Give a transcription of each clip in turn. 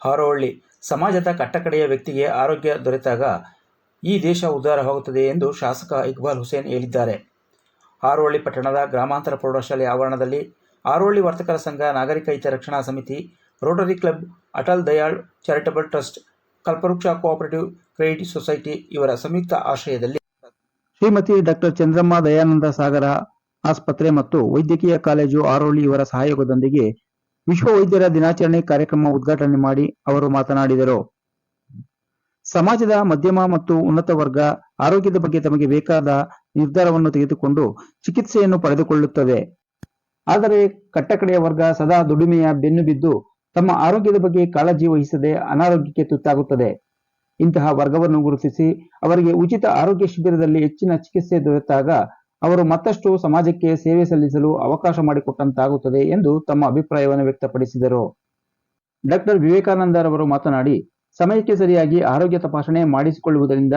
ಹಾರೋಹಳ್ಳಿ ಸಮಾಜದ ಕಟ್ಟಕಡೆಯ ವ್ಯಕ್ತಿಗೆ ಆರೋಗ್ಯ ದೊರೆತಾಗ ಈ ದೇಶ ಉದ್ಧಾರವಾಗುತ್ತದೆ ಎಂದು ಶಾಸಕ ಇಕ್ಬಾಲ್ ಹುಸೇನ್ ಹೇಳಿದ್ದಾರೆ. ಹಾರೋಹಳ್ಳಿ ಪಟ್ಟಣದ ಗ್ರಾಮಾಂತರ ಪ್ರೌಢಶಾಲೆ ಆವರಣದಲ್ಲಿ ಹಾರೋಹಳ್ಳಿ ವರ್ತಕರ ಸಂಘ, ನಾಗರಿಕ ಹಿತರಕ್ಷಣಾ ಸಮಿತಿ, Rotary club, Atal Dayal charitable trust, ಕಲ್ಪವೃಕ್ಷ ಕೋಆಪರೇಟಿವ್ ಕ್ರೆಡಿಟ್ ಸೊಸೈಟಿ ಇವರ ಸಂಯುಕ್ತ ಆಶ್ರಯದಲ್ಲಿ ಶ್ರೀಮತಿ ಡಾಕ್ಟರ್ ಚಂದ್ರಮ್ಮ ದಯಾನಂದ ಸಾಗರ ಆಸ್ಪತ್ರೆ ಮತ್ತು ವೈದ್ಯಕೀಯ ಕಾಲೇಜು ಹಾರೋಹಳ್ಳಿ ಇವರ ಸಹಯೋಗದೊಂದಿಗೆ ವಿಶ್ವ ವೈದ್ಯರ ದಿನಾಚರಣೆ ಕಾರ್ಯಕ್ರಮ ಉದ್ಘಾಟನೆ ಮಾಡಿ ಅವರು ಮಾತನಾಡಿದರು. ಸಮಾಜದ ಮಧ್ಯಮ ಮತ್ತು ಉನ್ನತ ವರ್ಗ ಆರೋಗ್ಯದ ಬಗ್ಗೆ ತಮಗೆ ಬೇಕಾದ ನಿರ್ಧಾರವನ್ನು ತೆಗೆದುಕೊಂಡು ಚಿಕಿತ್ಸೆಯನ್ನು ಪಡೆದುಕೊಳ್ಳುತ್ತದೆ. ಆದರೆ ಕಟ್ಟಕಡೆಯ ವರ್ಗ ಸದಾ ದುಡಿಮೆಯ ಬೆನ್ನು ಬಿದ್ದು ತಮ್ಮ ಆರೋಗ್ಯದ ಬಗ್ಗೆ ಕಾಳಜಿ ವಹಿಸದೆ ಅನಾರೋಗ್ಯಕ್ಕೆ ತುತ್ತಾಗುತ್ತದೆ. ಇಂತಹ ವರ್ಗವನ್ನು ಗುರುತಿಸಿ ಅವರಿಗೆ ಉಚಿತ ಆರೋಗ್ಯ ಶಿಬಿರದಲ್ಲಿ ಹೆಚ್ಚಿನ ಚಿಕಿತ್ಸೆ ದೊರೆತಾಗ ಅವರು ಮತ್ತಷ್ಟು ಸಮಾಜಕ್ಕೆ ಸೇವೆ ಸಲ್ಲಿಸಲು ಅವಕಾಶ ಮಾಡಿಕೊಟ್ಟಂತಾಗುತ್ತದೆ ಎಂದು ತಮ್ಮ ಅಭಿಪ್ರಾಯವನ್ನು ವ್ಯಕ್ತಪಡಿಸಿದರು. ಡಾಕ್ಟರ್ ವಿವೇಕಾನಂದರವರು ಮಾತನಾಡಿ, ಸಮಯಕ್ಕೆ ಸರಿಯಾಗಿ ಆರೋಗ್ಯ ತಪಾಸಣೆ ಮಾಡಿಸಿಕೊಳ್ಳುವುದರಿಂದ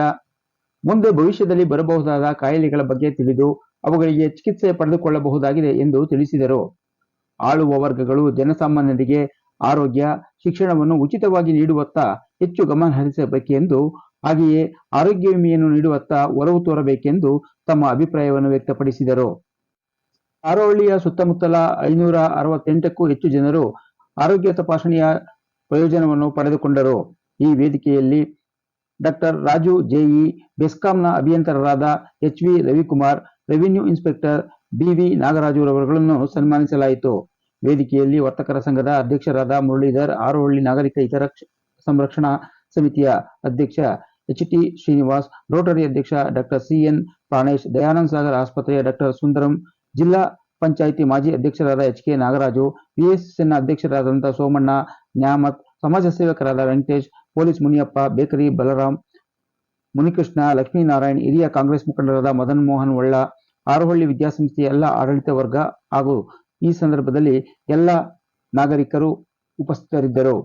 ಮುಂದೆ ಭವಿಷ್ಯದಲ್ಲಿ ಬರಬಹುದಾದ ಕಾಯಿಲೆಗಳ ಬಗ್ಗೆ ತಿಳಿದು ಅವುಗಳಿಗೆ ಚಿಕಿತ್ಸೆ ಪಡೆದುಕೊಳ್ಳಬಹುದಾಗಿದೆ ಎಂದು ತಿಳಿಸಿದರು. ಆಳುವ ವರ್ಗಗಳು ಜನಸಾಮಾನ್ಯರಿಗೆ ಆರೋಗ್ಯ, ಶಿಕ್ಷಣವನ್ನು ಉಚಿತವಾಗಿ ನೀಡುವತ್ತ ಹೆಚ್ಚು ಗಮನ ಹರಿಸಬೇಕೆಂದು, ಹಾಗೆಯೇ ಆರೋಗ್ಯ ವಿಮೆಯನ್ನು ನೀಡುವತ್ತ ಒಲವು ತೋರಬೇಕೆಂದು ತಮ್ಮ ಅಭಿಪ್ರಾಯವನ್ನು ವ್ಯಕ್ತಪಡಿಸಿದರು. ಹಾರೋಹಳ್ಳಿಯ ಸುತ್ತಮುತ್ತಲ 568ಕ್ಕೂ ಹೆಚ್ಚು ಜನರು ಆರೋಗ್ಯ ತಪಾಸಣೆಯ ಪ್ರಯೋಜನವನ್ನು ಪಡೆದುಕೊಂಡರು. ಈ ವೇದಿಕೆಯಲ್ಲಿ ಡಾಕ್ಟರ್ ರಾಜು ಜೆಇ, ಬೆಸ್ಕಾಂನ ಅಭಿಯಂತರರಾದ H V. Ravikumar, revenue inspector B V. Nagaraju ರವರುಗಳನ್ನು ಸನ್ಮಾನಿಸಲಾಯಿತು. ವೇದಿಕೆಯಲ್ಲಿ ವರ್ತಕರ ಸಂಘದ ಅಧ್ಯಕ್ಷರಾದ ಮುರಳೀಧರ್, ಹಾರೋಹಳ್ಳಿ ನಾಗರಿಕ ಹಿತ ಸಂರಕ್ಷಣಾ ಸಮಿತಿಯ ಅಧ್ಯಕ್ಷ ಎಚ್.ಟಿ. ಶ್ರೀನಿವಾಸ್, ರೋಟರಿ ಅಧ್ಯಕ್ಷ ಡಾಕ್ಟರ್ ಸಿ.ಎನ್. ಪ್ರಾಣೇಶ್, ದಯಾನಂದ ಸಾಗರ್ ಆಸ್ಪತ್ರೆಯ ಡಾಕ್ಟರ್ ಸುಂದರಂ, ಜಿಲ್ಲಾ ಪಂಚಾಯಿತಿ ಮಾಜಿ ಅಧ್ಯಕ್ಷರಾದ ಎಚ್.ಕೆ. ನಾಗರಾಜು, ವಿಎಸ್ಎಸ್ನ ಅಧ್ಯಕ್ಷರಾದಂಥ ಸೋಮಣ್ಣ, ನ್ಯಾಮತ್, ಸಮಾಜ ಸೇವಕರಾದ ವೆಂಕಟೇಶ್, ಪೊಲೀಸ್ ಮುನಿಯಪ್ಪ, ಬೇಕರಿ ಬಲರಾಮ್, ಮುನಿಕೃಷ್ಣ, ಲಕ್ಷ್ಮೀನಾರಾಯಣ್, ಹಿರಿಯ ಕಾಂಗ್ರೆಸ್ ಮುಖಂಡರಾದ ಮದನ್ ಮೋಹನ್ ಒಳ್ಳ, ಹಾರೋಹಳ್ಳಿ ವಿದ್ಯಾಸಂಸ್ಥೆಯ ಎಲ್ಲ ಆಡಳಿತ ವರ್ಗ ಹಾಗೂ ಈ ಸಂದರ್ಭದಲ್ಲಿ ಎಲ್ಲ ನಾಗರಿಕರು ಉಪಸ್ಥಿತರಿದ್ದರು.